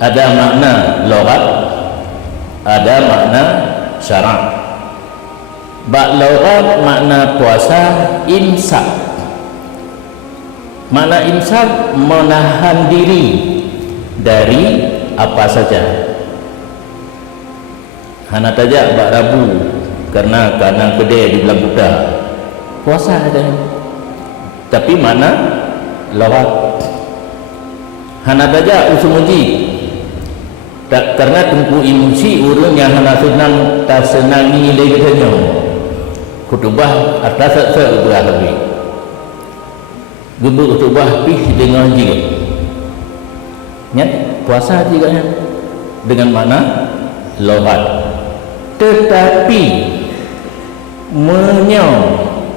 ada makna lughat, ada makna syarak. Bak lughat makna puasa imsak. Makna imsak menahan diri dari apa saja. Hana tajak bak rabu karena kedai di belang kuda, puasa ada. Tapi mana lawat. Hana tajak usul uji tak, karena tunggu emosi urang yang hana senang tak senangi lagi katanya kutubah atas ubah lebih gebuk kutubah pih dengan juga nyat puasa juga dengan mana lawat. Tetapi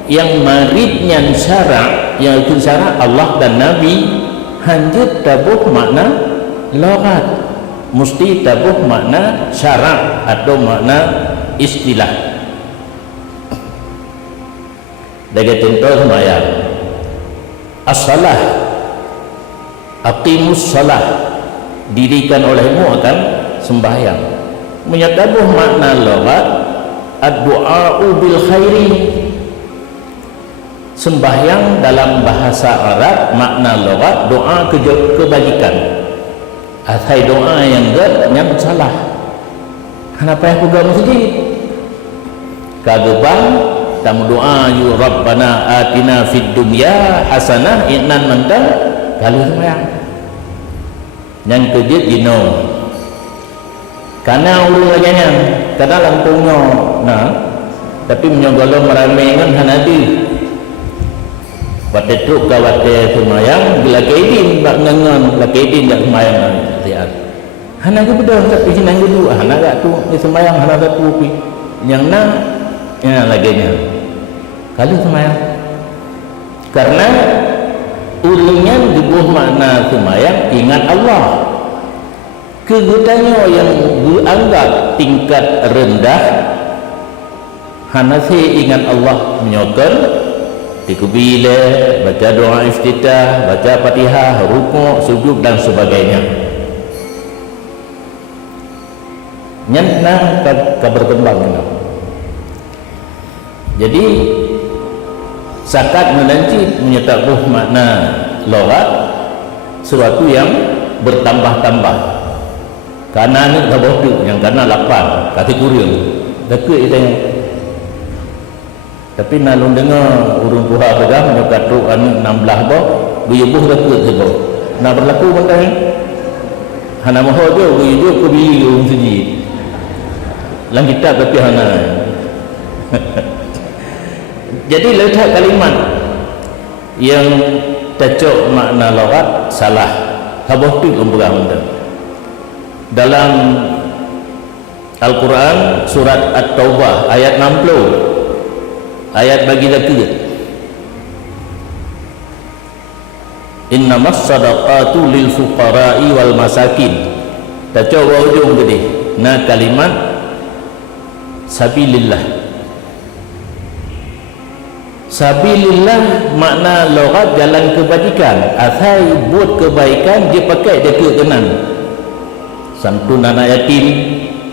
yang maridnya syarak, yang ikut syarak Allah dan Nabi hanjut tabuh makna lughat, mesti tabuh makna syarak atau makna istilah. Daga contoh sembahyang, as-salah, aqimus salah, dirikan olehmu akan sembahyang. Menyatabuh makna lughat ad-du'a'u bil khairi. Sembahyang dalam bahasa Arab makna lughat doa kebajikan. Athai doa yang salah. Kenapa yang kuga masjid? Kagebang tamu doa yu rabbana atina fid dunya hasanah inan mentang kalau sembahyang. Yang kedua dino. Karena ulu laganya, karena lampungnya, nah, tapi menyogolo meramekan hanadi. Waktu itu kawat semayang, bila kaidin bak ngengon, bila kaidin tak semayang lihat. Hana ke bedah tapi senang dulu, hana tak tu, ni semayang hana tak tu pi. Yang nang, yang laganya. Kali semayang. Karena ulungnya dibuh makna semayang ingat Allah. Kegutannya yang dianggap tingkat rendah hanasi ingat Allah menyokong dikubila, baca doa iftitah, baca Fatihah, rukuk, sujud dan sebagainya. Nyana berkembang. Jadi sakat menanci menyatabuh makna lughat sesuatu yang bertambah-tambah. Karena ni tak bodoh, yang karena 8 kata kurang dekat itu. Tapi nalung dengar urung puha pegang menyukat tu anu 16 boh buh dekat sebab nak berlaku benda ni hana mahu je buh ke bili urung siji lang kitab tapi hana. Jadi letak kalimat yang cocok makna lughat salah habis tu umbrah benda. Dalam Al-Quran surat At-Taubah ayat 60 ayat bagi laki innamas sadaqatu lil fuqara'i wal masakin. Tak coba ujung tadi na kalimat sabilillah. Sabilillah makna lughat jalan kebajikan. Athai buat kebaikan dia pakai dia ke kanan. Santun anak yatim,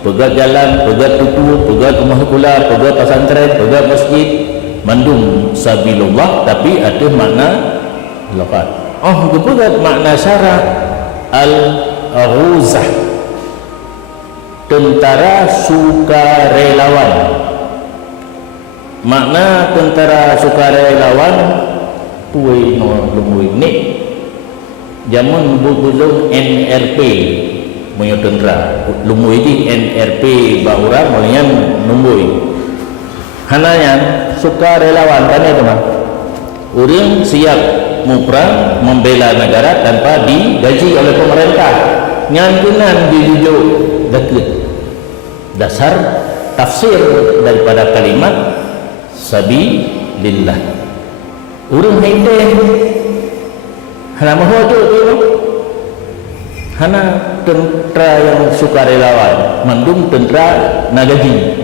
pegat jalan, pegat tutu, pegat rumah sekolah, pegat pesantren, pegat masjid, mandum sabilullah, tapi ada makna lughat. Oh, kepegat makna syarak al-ghuzah, tentara sukarelawan. Makna tentara sukarelawan tuai no lumui ni jamun bubulung NRP punya tentera lumui di NRP baura mulanya numbui hananya sukarelawan tanya teman orang siap muprang membela negara tanpa digaji oleh pemerintah nyantunan dijujuk dekat dasar tafsir daripada kalimat sabilillah. Urang haite hana mahu tu hana tentera yang sukarelawan mandung tentera nagaji.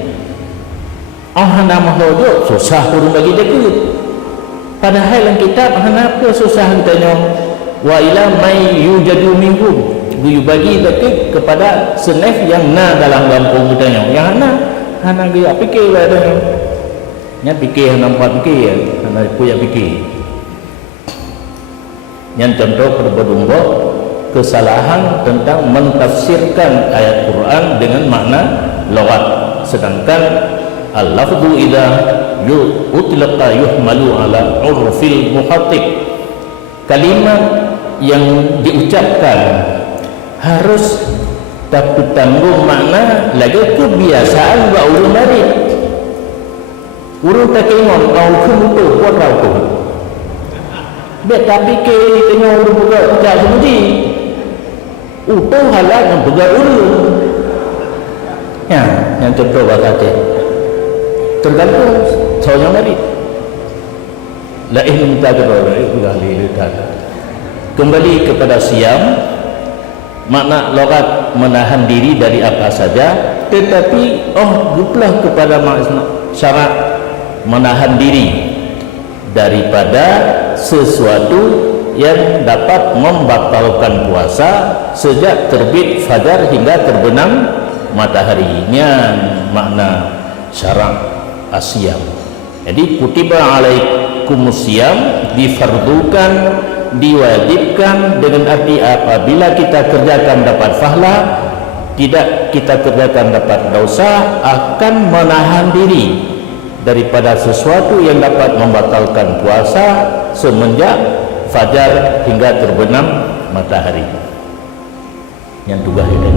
Oh hana mahu tu susah urang bagi dekat. Padahal dalam kitab hana apa susah ditanya wa ila may yujadu minhum guyu bagi tapi kepada senef yang na dalam kampung kita yang hana gaya fikir lah ada nya fikir nampak fikir hana punya fikir yang contoh berbedumbo kesalahan tentang mentafsirkan ayat Quran dengan makna lughat, sedangkan al-lafdhu idza utlaqa yuhmalu ala urfil muhatib, kalimat yang diucapkan harus dapat tanggung makna lagi kebiasaan buat urung dari urung tak kengon kau kemutu buat kau tu bet tapi ke tengok urung buka ucap semuji utuh halal yang buka urung ya, yang contoh bahasa Aceh tergantung soalnya dari lain minta kembali kepada siam, makna logat menahan diri dari apa saja, tetapi guplah kepada makna syarat menahan diri daripada sesuatu yang dapat membatalkan puasa sejak terbit fajar hingga terbenam mataharinya, makna syarat asyam. Jadi kutiba alaikumusiyam, difardukan, diwajibkan dengan arti apabila kita kerjakan dapat pahala, tidak kita kerjakan dapat dosa, akan menahan diri daripada sesuatu yang dapat membatalkan puasa semenjak fajar hingga terbenam matahari. Yang tugas itu